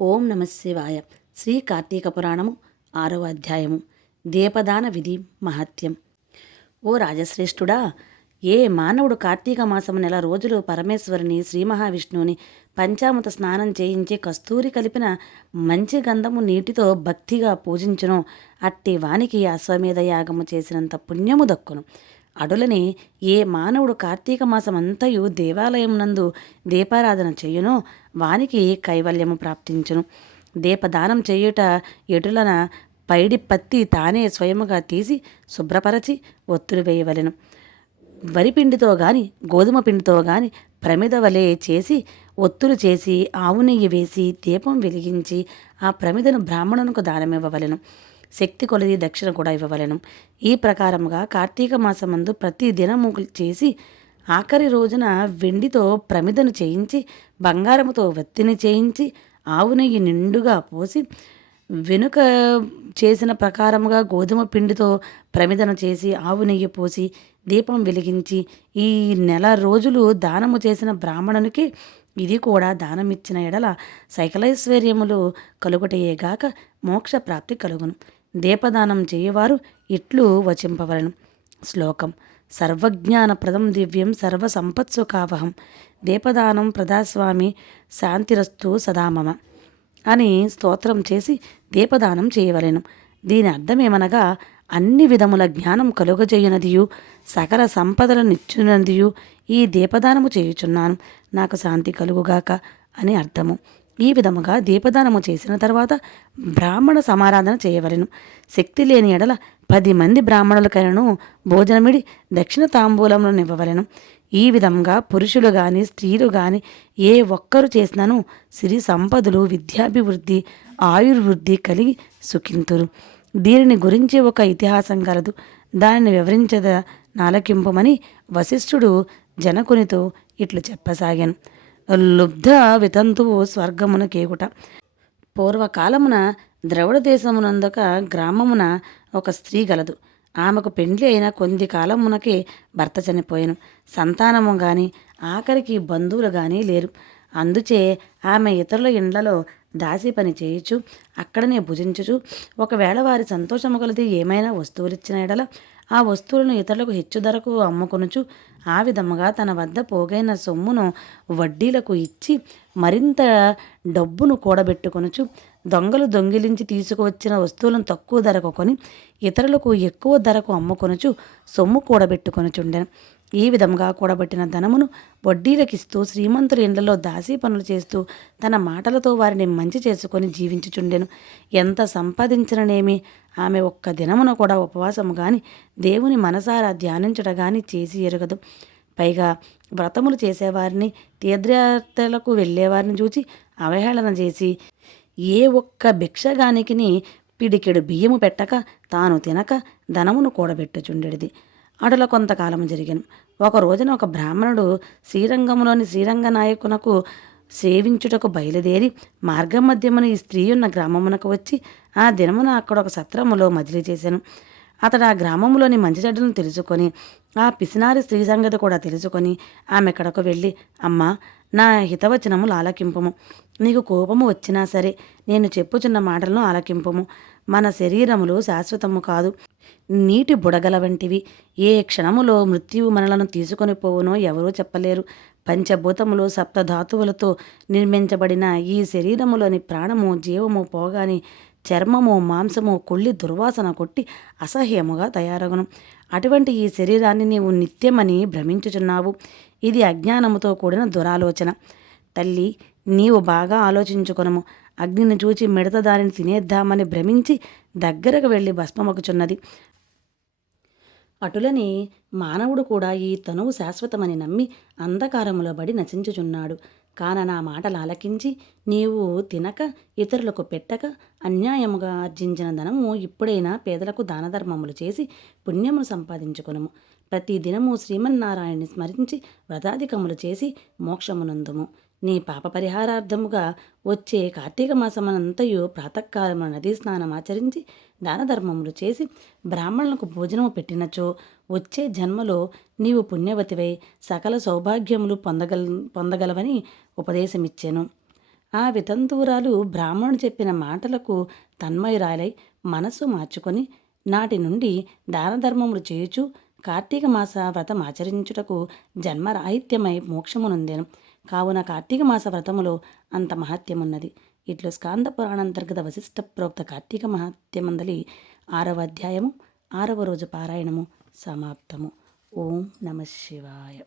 ఓం నమ శివాయ. శ్రీ కార్తీక పురాణము ఆరవ అధ్యాయము. దీపదాన విధి మహత్యం. ఓ రాజశ్రేష్ఠుడా ఏ మానవుడు కార్తీక మాసము నెల రోజులు పరమేశ్వరుని శ్రీ మహావిష్ణువుని పంచామృత స్నానం చేయించి కస్తూరి కలిపిన మంచి గంధము నీటితో భక్తిగా పూజించును. అట్టి వానికి అశ్వమేధ యాగము చేసినంత పుణ్యము దక్కును. అడులని ఏ మానవుడు కార్తీక మాసమంతయు దేవాలయం నందు దీపారాధన చేయునో వానికి కైవల్యము ప్రాప్తించును. దీపదానం చేయుట ఎటులన పైడి పత్తి తానే స్వయముగా తీసి శుభ్రపరచి ఒత్తులు వేయవలెను. వరిపిండితో గాని గోధుమ పిండితో గాని ప్రమిద వలె చేసి ఒత్తులు చేసి ఆవు నెయ్యి వేసి దీపం వెలిగించి ఆ ప్రమిదను బ్రాహ్మణునికి దానమివ్వవలెను. శక్తి కొలది దక్షిణ కూడా ఇవ్వవలెను. ఈ ప్రకారముగా కార్తీక మాసమందు ప్రతి దినము చేసి ఆఖరి రోజున వెండితో ప్రమిదను చేయించి బంగారముతో వత్తిని చేయించి ఆవు నెయ్యి నిండుగా పోసి వెనుక చేసిన ప్రకారముగా గోధుమ పిండితో ప్రమిదను చేసి ఆవు నెయ్యి పోసి దీపం వెలిగించి ఈ నెల రోజులు దానము చేసిన బ్రాహ్మణునికి ఇది కూడా దానమిచ్చిన ఎడల సైకలైశ్వర్యములు కలుగుటయేగాక మోక్ష ప్రాప్తి కలుగును. దీపదానం చేయవారు ఇట్లు వచింపవలను. శ్లోకం సర్వజ్ఞానప్రదం దివ్యం సర్వసంపత్సుఖావహం. దీపదానం ప్రదాస్వామి శాంతిరస్తు సదామమ అని స్తోత్రం చేసి దీపదానం చేయవలెను. దీని అర్థమేమనగా అన్ని విధముల జ్ఞానం కలుగజేయునదియు సకల సంపదలనిచ్చునదియు ఈ దీపదానము చేయుచున్నాను. నాకు శాంతి కలుగుగాక అని అర్థము. ఈ విధముగా దీపదానము చేసిన తర్వాత బ్రాహ్మణ సమారాధన చేయవలెను. శక్తి లేని ఎడల పది మంది బ్రాహ్మణులకైనను భోజనమిడి దక్షిణ తాంబూలంలో ఇవ్వవలెను ఈ విధంగా పురుషులు గాని స్త్రీలు గాని ఏ ఒక్కరు చేసినను సిరి సంపదలు విద్యాభివృద్ధి ఆయుర్వృద్ధి కలిగి సుఖింతురు. దీనిని గురించి ఒక ఇతిహాసం కలదు. దానిని వివరించద నాలకింపమని వశిష్ఠుడు జనకునితో ఇట్లు చెప్పసాగాను. లుబ్ధ వితంతువు స్వర్గమున కేగుట పూర్వకాలమున ద్రవిడ దేశమునందొక గ్రామమున ఒక స్త్రీ గలదు. ఆమెకు పెండ్లి అయిన కొద్ది కాలమునకే భర్త చనిపోయాను. సంతానము గాని ఆఖరికి బంధువులు గాని లేరు. అందుచే ఆమె ఇతరుల ఇండ్లలో దాసి పని చేయొచ్చు అక్కడనే భుజించుచు ఒకవేళ వారి సంతోషము కలిది ఏమైనా వస్తువులు ఇచ్చిన ఎడల ఆ వస్తువులను ఇతరులకు హెచ్చు ధరకు అమ్ముకొనుచు ఆ విధముగా తన వద్ద పోగైన సొమ్మును వడ్డీలకు ఇచ్చి మరింత డబ్బును కూడబెట్టుకొనుచు దొంగలు దొంగిలించి తీసుకువచ్చిన వస్తువులను తక్కువ ధరకు కొని ఇతరులకు ఎక్కువ ధరకు అమ్ముకొనుచు సొమ్ము కూడబెట్టుకొనుచుండెను. ఈ విధంగా కూడబెట్టిన ధనమును వడ్డీలకిస్తూ శ్రీమంతుల ఇండ్లలో దాసీ పనులు చేస్తూ తన మాటలతో వారిని మంచి చేసుకొని జీవించుచుండెను. ఎంత సంపాదించిననేమి? ఆమె ఒక్క దినమున కూడా ఉపవాసము గాని దేవుని మనసారా ధ్యానించుట గాని చేసి ఎరగదు. పైగా వ్రతములు చేసేవారిని తీర్థయాత్రలకు వెళ్ళేవారిని చూచి అవహేళన చేసి ఏ ఒక్క భిక్షగానికిని పిడికెడు బియ్యము పెట్టక తాను తినక ధనమును కూడబెట్టుచుండెడిది. అటుల కొంతకాలం జరిగాను. ఒక రోజున ఒక బ్రాహ్మణుడు శ్రీరంగంలోని శ్రీరంగ నాయకునకు సేవించుటకు బయలుదేరి మార్గం మధ్యమున ఈ స్త్రీ ఉన్న గ్రామమునకు వచ్చి ఆ దినమున అక్కడ ఒక సత్రములో మజిలీ చేశాను అతడు ఆ గ్రామంలోని మంచి చెడ్డలను తెలుసుకొని ఆ పిసినారి స్త్రీ సంగతి కూడా తెలుసుకొని ఆమె ఎక్కడకు వెళ్ళి అమ్మా నా హితవచనములు ఆలకింపము నీకు కోపము వచ్చినా సరే నేను చెప్పుచున్న మాటలను ఆలకింపము. మన శరీరములు శాశ్వతము కాదు. నీటి బుడగల వంటివి. ఏ క్షణములో మృత్యువు మనలను తీసుకొని పోవునో ఎవరూ చెప్పలేరు. పంచభూతములు సప్తధాతువులతో నిర్మించబడిన ఈ శరీరములోని ప్రాణము జీవము పోగాని చర్మము మాంసము కొళ్ళి దుర్వాసన కొట్టి అసహ్యముగా తయారగును. అటువంటి ఈ శరీరాన్ని నీవు నిత్యమని భ్రమించుచున్నావు. ఇది అజ్ఞానముతో కూడిన దురాలోచన. తల్లి నీవు బాగా ఆలోచించుకొనము. అగ్నిని చూచి మిడత దానిని తినేద్దామని భ్రమించి దగ్గరకు వెళ్ళి భస్మమగుచున్నది. అటులని మానవుడు కూడా ఈ తనువు శాశ్వతమని నమ్మి అంధకారములో బడి నశించుచున్నాడు. కాన నా మాటలు ఆలకించి నీవు తినక ఇతరులకు పెట్టక అన్యాయముగా ఆర్జించిన ధనము ఇప్పుడైనా పేదలకు దానధర్మములు చేసి పుణ్యమును సంపాదించుకొనము. ప్రతి దినము శ్రీమన్నారాయణ్ణి స్మరించి వ్రతాధికములు చేసి మోక్షమునందుము. నీ పాప పరిహారార్థముగా వచ్చే కార్తీక మాసమనంతయు ప్రాతకాలమున నదీ స్నానం ఆచరించి దానధర్మములు చేసి బ్రాహ్మణులకు భోజనము పెట్టినచో వచ్చే జన్మలో నీవు పుణ్యవతివై సకల సౌభాగ్యములు పొందగల పొందగలవని ఉపదేశమిచ్చాను. ఆ వితంతువురాలు బ్రాహ్మణుడు చెప్పిన మాటలకు తన్మయురాలై మనస్సు మార్చుకొని నాటి నుండి దాన ధర్మములు చేయుచు కార్తీక మాస వ్రతం ఆచరించుటకు జన్మరాహిత్యమై మోక్షమునుందెను. కావున కార్తీక మాస వ్రతములో అంత మహత్యమున్నది. ఇట్లు స్కాంద పురాణాంతర్గత వశిష్ట ప్రోక్త కార్తీక మహత్యమందలి ఆరవ అధ్యాయము ఆరవ రోజు పారాయణము సమాప్తము. ఓం నమ శివాయ.